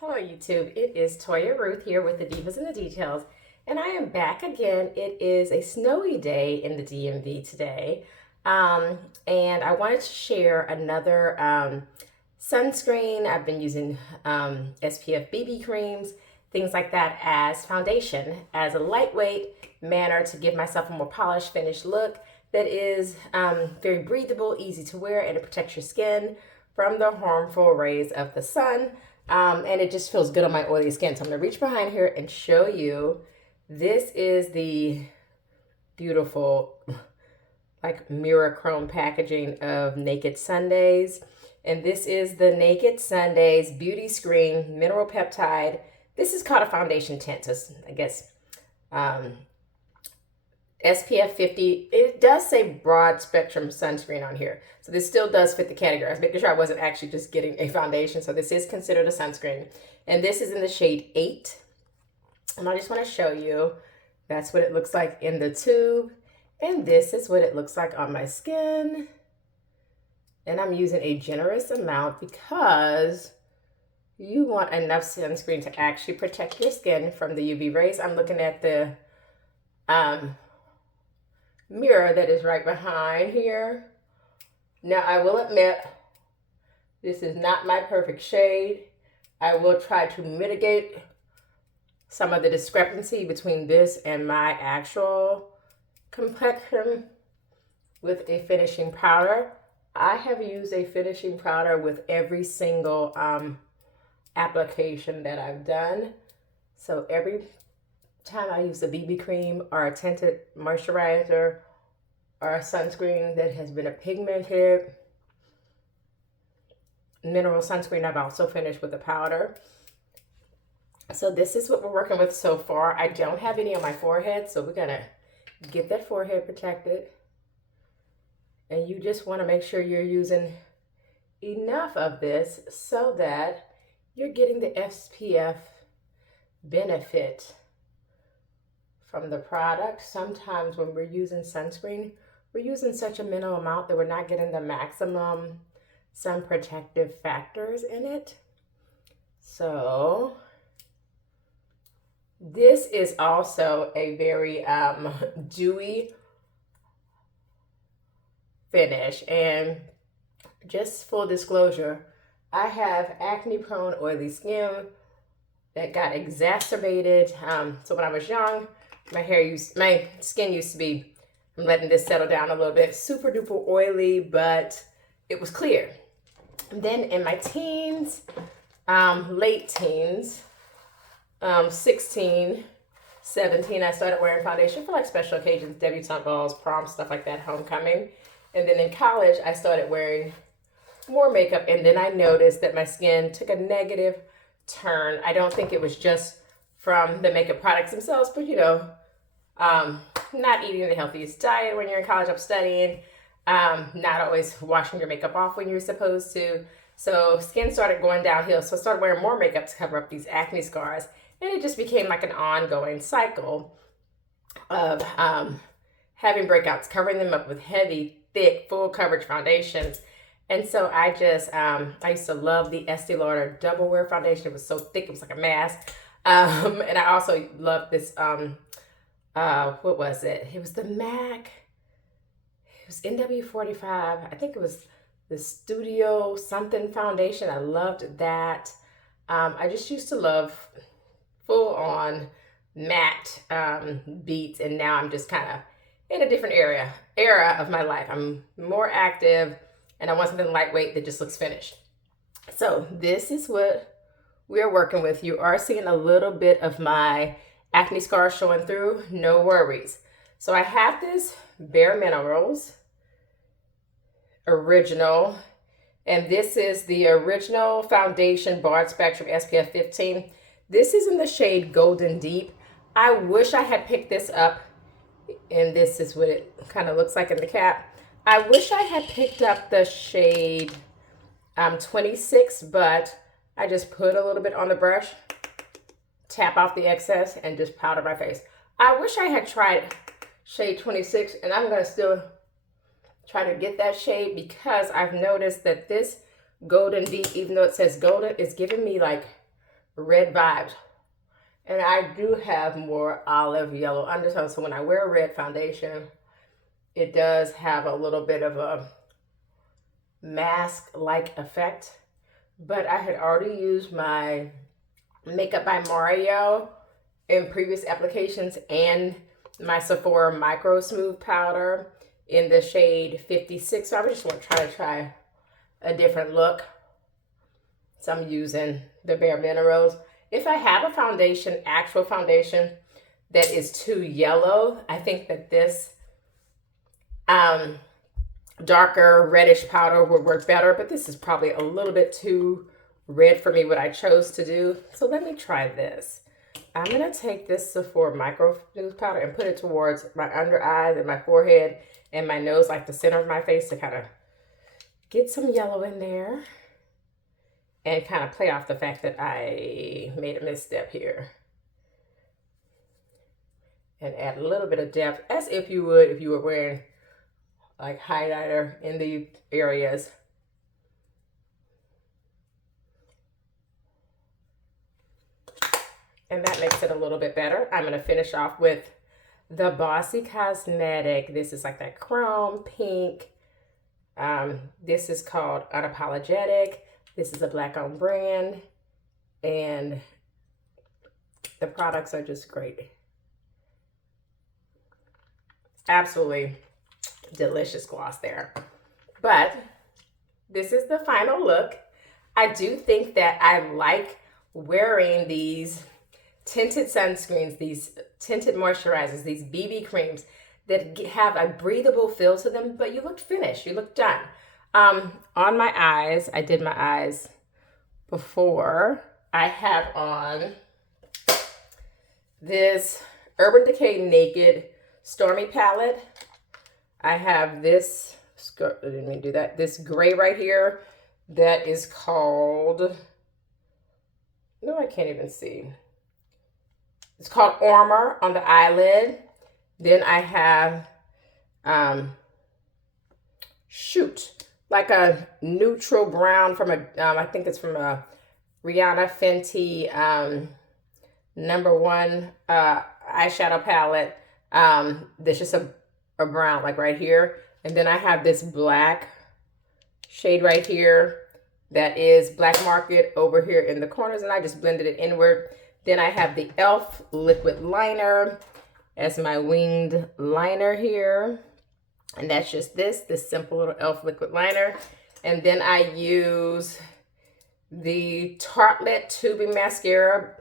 Hello YouTube, it is Toya Ruth here with the Divas and the Details, and I am back again. It is a snowy day in the DMV today, and I wanted to share another sunscreen. I've been using SPF BB creams, things like that as foundation, as a lightweight manner to give myself a more polished, finished look that is very breathable, easy to wear, and it protects your skin from the harmful rays of the sun. And it just feels good on my oily skin. So I'm going to reach behind here and show you. This is the beautiful, like, mirror chrome packaging of Naked Sundays. And this is the Naked Sundays Beauty Screen Mineral Peptide. This is called a foundation tint. So I guess SPF 50. It does say broad spectrum sunscreen on here. So this still does fit the category. I was making sure I wasn't actually just getting a foundation. So this is considered a sunscreen. And this is in the shade 8. And I just want to show you. That's what it looks like in the tube. And this is what it looks like on my skin. And I'm using a generous amount because you want enough sunscreen to actually protect your skin from the UV rays. I'm looking at the mirror that is right behind here. Now I will admit, this is not my perfect shade. I will try to mitigate some of the discrepancy between this and my actual complexion with a finishing powder. I have used a finishing powder with every single application that I've done. So every time I use a BB cream or a tinted moisturizer or a sunscreen that has been a pigmented mineral sunscreen, I've also finished with a powder. So this is what we're working with so far. I don't have any on my forehead, so we're gonna get that forehead protected. And you just want to make sure you're using enough of this so that you're getting the SPF benefit from the product. Sometimes when we're using sunscreen, we're using such a minimal amount that we're not getting the maximum sun protective factors in it. So this is also a very dewy finish. And just full disclosure, I have acne prone oily skin that got exacerbated. So when I was young, my skin used to be, I'm letting this settle down a little bit, super duper oily, but it was clear. And then in my teens, late teens, 16, 17, I started wearing foundation for like special occasions, debutante balls, prom, stuff like that, homecoming. And then in college, I started wearing more makeup, and then I noticed that my skin took a negative turn. I don't think it was just from the makeup products themselves, but you know, not eating the healthiest diet when you're in college up studying, not always washing your makeup off when you're supposed to. So skin started going downhill. So I started wearing more makeup to cover up these acne scars. And it just became like an ongoing cycle of having breakouts, covering them up with heavy, thick, full coverage foundations. And so I just, I used to love the Estee Lauder Double Wear foundation. It was so thick, it was like a mask. And I also loved this, what was it? It was the MAC, it was NW45. I think it was the Studio something foundation. I loved that. I just used to love full on matte beads. And now I'm just kind of in a different era of my life. I'm more active and I want something lightweight that just looks finished. So this is what we're working with. You are seeing a little bit of my acne scars showing through, no worries. So I have this Bare Minerals Original, and this is the original foundation broad spectrum SPF 15. This is in the shade Golden Deep. I wish I had picked this up, and this is what it kind of looks like in the cap. I wish I had picked up the shade 26, but I just put a little bit on the brush, tap off the excess, and just powder my face. I wish I had tried shade 26, and I'm going to still try to get that shade because I've noticed that this Golden Deep, even though it says golden, is giving me like red vibes. And I do have more olive yellow undertones. So when I wear a red foundation, it does have a little bit of a mask-like effect. But I had already used my Makeup by Mario in previous applications and my Sephora Micro Smooth Powder in the shade 56. So I just want to try a different look. So I'm using the Bare Minerals. If I have a foundation, actual foundation, that is too yellow, I think that this darker reddish powder would work better, but this is probably a little bit too red for me, what I chose to do. So let me try this. I'm gonna take this Sephora Micro Smooth Powder and put it towards my under eyes and my forehead and my nose, like the center of my face, to kind of get some yellow in there and kind of play off the fact that I made a misstep here. And add a little bit of depth, as if you would if you were wearing like highlighter in the areas. And that makes it a little bit better. I'm gonna finish off with the Bossy Cosmetic. This is like that chrome pink. This is called Unapologetic. This is a Black-owned brand, and the products are just great. Absolutely delicious gloss there. But this is the final look. I do think that I like wearing these tinted sunscreens, these tinted moisturizers, these BB creams that have a breathable feel to them, but you look finished, you look done. On my eyes, I did my eyes before. I have on this Urban Decay Naked Stormy palette. I have this, I didn't mean to do that, this gray right here that is called, no, I can't even see. It's called Armor on the eyelid. Then I have, like a neutral brown from a, I think it's from a Rihanna Fenty #1 eyeshadow palette. There's just a brown like right here. And then I have this black shade right here that is Black Market over here in the corners, and I just blended it inward. Then I have the e.l.f. liquid liner as my winged liner here. And that's just this simple little e.l.f. liquid liner. And then I use the Tartelette Tubing Mascara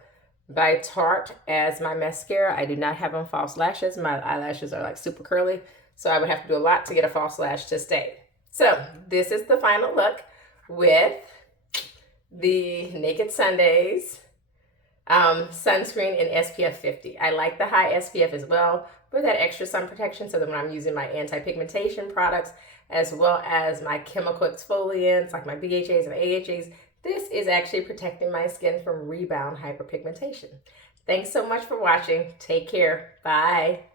by Tarte as my mascara. I do not have on false lashes. My eyelashes are like super curly, so I would have to do a lot to get a false lash to stay. So this is the final look with the Naked Sundays sunscreen in SPF 50. I like the high SPF as well for that extra sun protection, so that when I'm using my anti-pigmentation products as well as my chemical exfoliants like my BHAs and AHAs, this is actually protecting my skin from rebound hyperpigmentation. Thanks so much for watching. Take care. Bye.